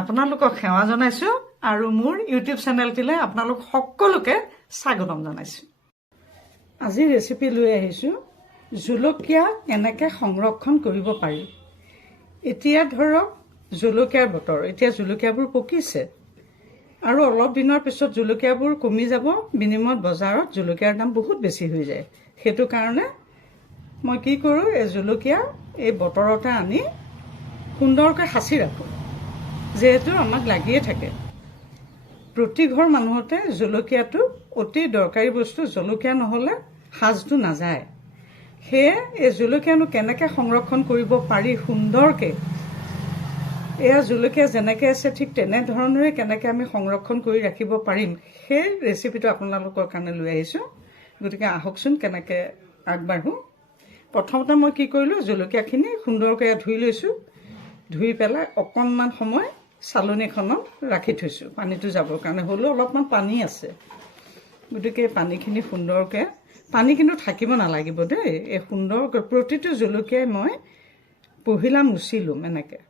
আপোনালোকক সেৱা জনাইছো আৰু মোৰ ইউটিউব চেনেলটিলৈ আপোনালোক সকলোকে স্বাগতম জনাইছো। আজি ৰেচিপি লৈ আহিছো জলকীয়া কেনেকৈ সংৰক্ষণ কৰিব পাৰি। এতিয়া ধৰক জলকীয়াৰ বতৰ, এতিয়া জলকীয়াবোৰ পকিছে আৰু অলপ দিনৰ পিছত জলকীয়াবোৰ কমি যাব। বিনিময়ত বজাৰত জলকীয়াৰ দাম বহুত বেছি হৈ যায়। সেইটো কাৰণে মই কি কৰোঁ, এই জলকীয়া এই বতৰতে আনি সুন্দৰকৈ সাঁচি ৰাখোঁ, যিহেতু আমাক লাগিয়ে থাকে। প্ৰতি ঘৰ মানুহতে জলকীয়াটো অতি দৰকাৰী বস্তু। জলকীয়া নহ'লে সাজটো নাযায়। সেয়ে এই জলকীয়ানো কেনেকৈ সংৰক্ষণ কৰিব পাৰি সুন্দৰকৈ, এয়া জলকীয়া যেনেকৈ আছে ঠিক তেনেধৰণেৰে কেনেকৈ আমি সংৰক্ষণ কৰি ৰাখিব পাৰিম, সেই ৰেচিপিটো আপোনালোকৰ কাৰণে লৈ আহিছোঁ। গতিকে আহকচোন কেনেকৈ আগবাঢ়োঁ। প্ৰথমতে মই কি কৰিলোঁ, জলকীয়াখিনি সুন্দৰকৈ ধুই লৈছোঁ। ধুই পেলাই অকণমান সময় চালনীখনত ৰাখি থৈছোঁ পানীটো যাবৰ কাৰণে। হ'লেও অলপমান পানী আছে, গতিকে পানীখিনি সুন্দৰকৈ, পানী কিন্তু থাকিব নালাগিব দেই। এই সুন্দৰকৈ প্ৰতিটো জলকীয়াই মই পহিলা মুচি ল'ম। এনেকৈ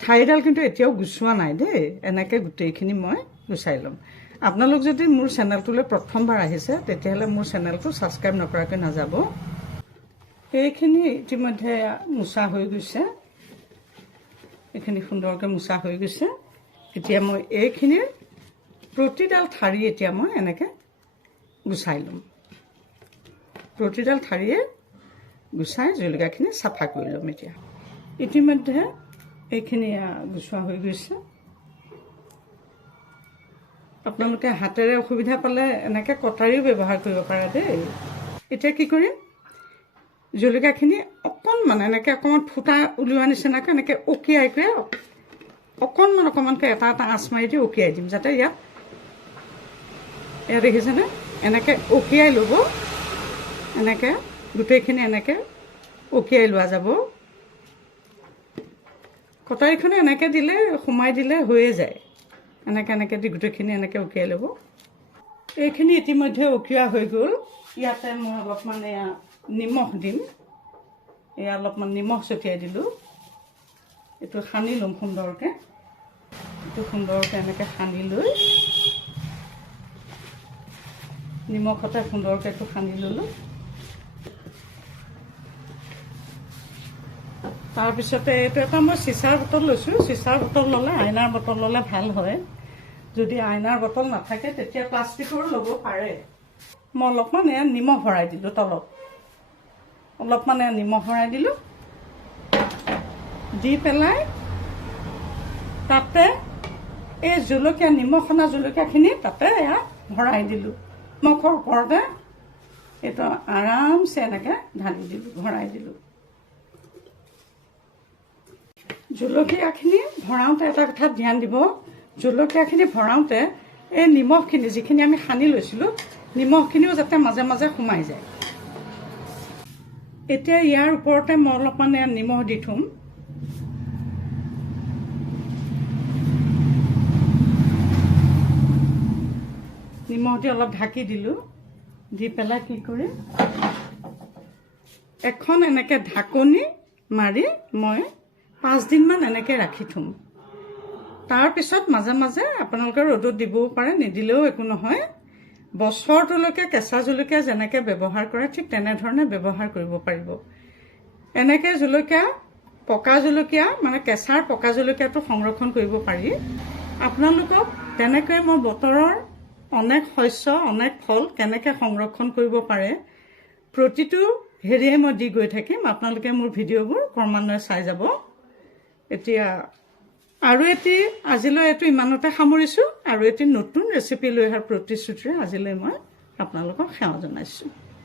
ঠাৰিডাল কিন্তু এতিয়াও গুচোৱা নাই দেই। এনেকৈ গোটেইখিনি মই গুচাই ল'ম। আপোনালোক যদি মোৰ চেনেলটোলৈ প্ৰথমবাৰ আহিছে তেতিয়াহ'লে মোৰ চেনেলটো ছাবস্ক্ৰাইব নকৰাকৈ নাযাব। এইখিনি ইতিমধ্যে মোচা হৈ গৈছে, এইখিনি সুন্দৰকৈ মোচা হৈ গৈছে। এতিয়া মই এইখিনিৰ প্ৰতিডাল ঠাৰি এতিয়া মই এনেকৈ গুচাই ল'ম। প্ৰতিডাল ঠাৰিয়ে গুচাই জলকীয়াখিনি চাফা কৰি ল'ম। এতিয়া ইতিমধ্যে এইখিনি গুচোৱা হৈ গৈছে। আপোনালোকে হাতেৰে অসুবিধা পালে এনেকৈ কটাৰীও ব্যৱহাৰ কৰিব পাৰে দেই। এতিয়া কি কৰিম, জলকীয়াখিনি অকণমান এনেকৈ অকণমান ফুটা উলিওৱা নিচিনাকৈ এনেকৈ অকিয়াই কৰি অকণমানকৈ এটা এটা আঁচ মাৰি দি অকিয়াই দিম, যাতে ইয়াত দেখিছেনে এনেকৈ অকিয়াই ল'ব। এনেকৈ গোটেইখিনি এনেকৈ অকিয়াই লোৱা যাব। কটাৰীখনে এনেকৈ দিলে, সোমাই দিলে হৈয়ে যায়। এনেকৈ দি গোটেইখিনি এনেকৈ অকিয়াই ল'ব। এইখিনি ইতিমধ্যে অকিওৱা হৈ গ'ল। ইয়াতে মই অলপমান নিমখ দিম। এয়া অলপমান নিমখ ছটিয়াই দিলোঁ। এইটো সানি ল'ম সুন্দৰকৈ। এইটো সুন্দৰকৈ এনেকৈ সানি লৈ নিমখতে সুন্দৰকৈ এইটো সানি ল'লোঁ। তাৰপিছতে এইটো এটা মই চিচাৰ বটল লৈছোঁ। চিচাৰ বটল ল'লে, আইনাৰ বটল ল'লে ভাল হয়। যদি আইনাৰ বটল নাথাকে তেতিয়া প্লাষ্টিকৰ ল'ব পাৰে। মই অলপমান নিমখ ভৰাই দিলোঁ তলত, অলপমান নিমখ ভৰাই দিলোঁ। দি পেলাই তাতে এই জলকীয়া, নিমখ সনা জলকীয়াখিনি তাতে ভৰাই দিলোঁ। নিমখৰ ওপৰতে এইটো আৰামছে এনেকৈ ঢালি দিলোঁ, ভৰাই দিলোঁ। জলকীয়াখিনি ভৰাওঁতে এটা কথা ধ্যান দিব, জলকীয়াখিনি ভৰাওঁতে এই নিমখখিনি যিখিনি আমি সানি লৈছিলোঁ, নিমখখিনিও যাতে মাজে মাজে সোমাই যায়। এতিয়া ইয়াৰ ওপৰতে মই অলপমান নিমখ দি থ'ম। নিমখ দি অলপ ঢাকি দিলোঁ। দি পেলাই কি কৰিম, এখন এনেকৈ ঢাকনি মাৰি মই 5 দিনমান এনেকৈ ৰাখি থ'ম। তাৰপিছত মাজে মাজে আপোনালোকে ৰ'দত দিবও পাৰে, নিদিলেও একো নহয়। বছৰটোলৈকে কেঁচা জলকীয়া যেনেকৈ ব্যৱহাৰ কৰে ঠিক তেনেধৰণে ব্যৱহাৰ কৰিব পাৰিব। এনেকৈ জলকীয়া, পকা জলকীয়া মানে কেঁচাৰ পকা জলকীয়াটো সংৰক্ষণ কৰিব পাৰি। আপোনালোকক তেনেকৈ মই বতৰৰ অনেক শস্য, অনেক ফল কেনেকৈ সংৰক্ষণ কৰিব পাৰে প্ৰতিটো হেৰিয়ে মই দি গৈ থাকিম। আপোনালোকে মোৰ ভিডিঅ'বোৰ ক্ৰমান্বয়ে চাই যাব। এতিয়া আৰু আজিলৈ এইটো ইমানতে সামৰিছোঁ। আৰু এটি নতুন ৰেচিপি লৈ অহাৰ প্ৰতিশ্ৰুতিৰে আজিলৈ মই আপোনালোকক সেৱা জনাইছোঁ।